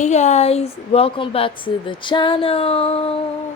Hey guys, welcome back to the channel.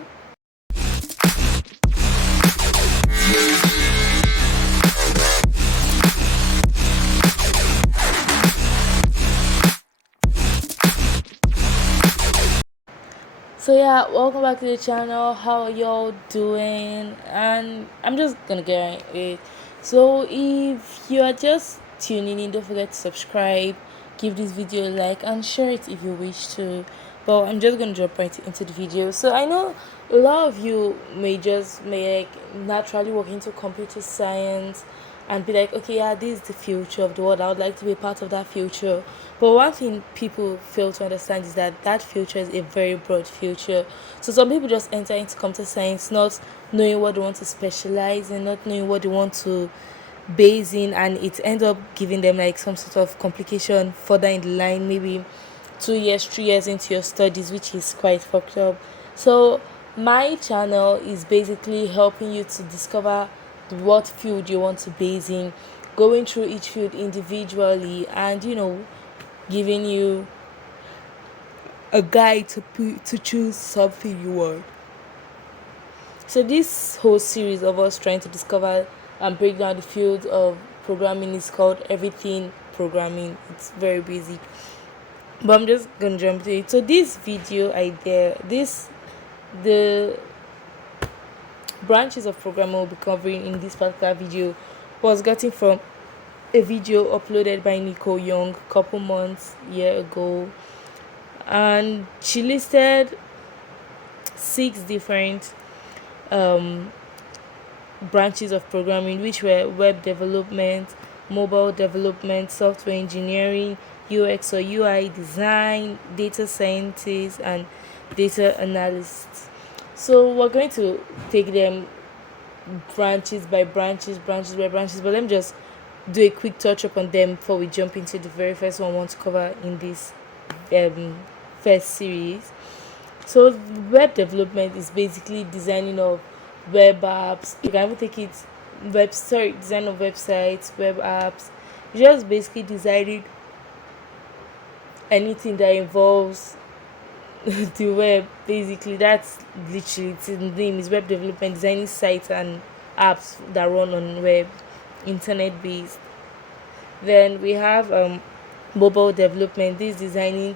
So yeah, welcome back to the channel. How are y'all doing? And I'm just gonna get right it. So if you are just tuning in, don't forget to subscribe, give this video a like, and share it if you wish to. But I'm just gonna jump right into the video. So I know a lot of you may like naturally walk into computer science and be like, okay, yeah, this is the future of the world. I would like to be a part of that future. But one thing people fail to understand is that that future is a very broad future. So some people just enter into computer science not knowing what they want to specialize in, not knowing what they want to base in, and it ends up giving them like some sort of complication further in the line, maybe 2 years, 3 years into your studies, which is quite fucked up. So my channel is basically helping you to discover what field you want to base in, going through each field individually, and giving you a guide to choose something you want. So this whole series of us trying to discover and break down the field of programming is called Everything Programming. It's very busy, but I'm just gonna jump to it. So this video idea, this the branches of programming we'll be covering in this particular video was gotten from a video uploaded by Nicole Young couple months year ago, and she listed six different um, branches of programming, which were web development, mobile development, software engineering, UX or UI design, data scientists, and data analysts. So we're going to take them branches by branches, but let me just do a quick touch up on them before we jump into the very first one I want to cover in this um, first series. So web development is basically designing of web apps. You can even take it design of websites, web apps. Just basically designing anything that involves the web. Basically, that's literally its name is web development, designing sites and apps that run on web, internet based. Then we have mobile development. This is designing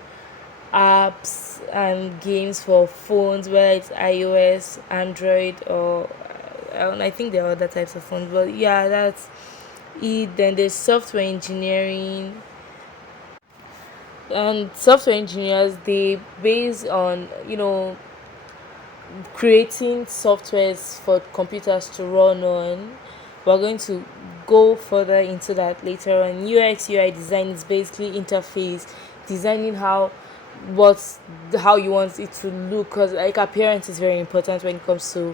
apps and games for phones, whether it's iOS, Android, or I think there are other types of phones. But yeah, that's it. Then there's software engineering, and software engineers they base on creating softwares for computers to run on. We're going to go further into that later on. UX UI design is basically interface, designing what's how you want it to look, because like appearance is very important when it comes to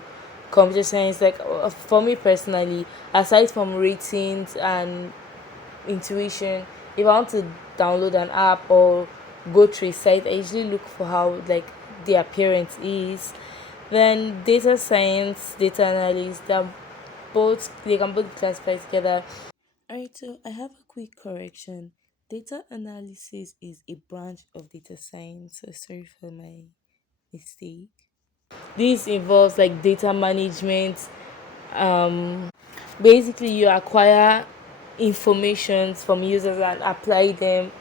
computer science. Like for me personally, aside from ratings and intuition, if I want to download an app or go through a site, I usually look for how like the appearance is. Then data science, data analyst, they can both be classified together. Alright, so I have a quick correction. Data analysis is a branch of data science. So sorry for my mistake. This involves like data management. Basically, you acquire informations from users and apply them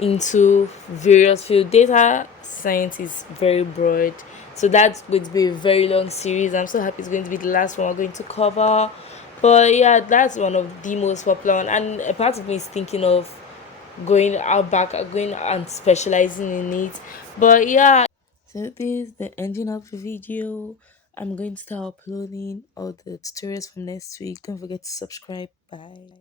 into various fields. Data science is very broad, so that's going to be a very long series. I'm so happy it's going to be the last one we're going to cover. But yeah, that's one of the most popular one, and a part of me is thinking of going and specializing in it. But yeah, so this is the ending of the video. I'm going to start uploading all the tutorials from next week. Don't forget to subscribe. Bye.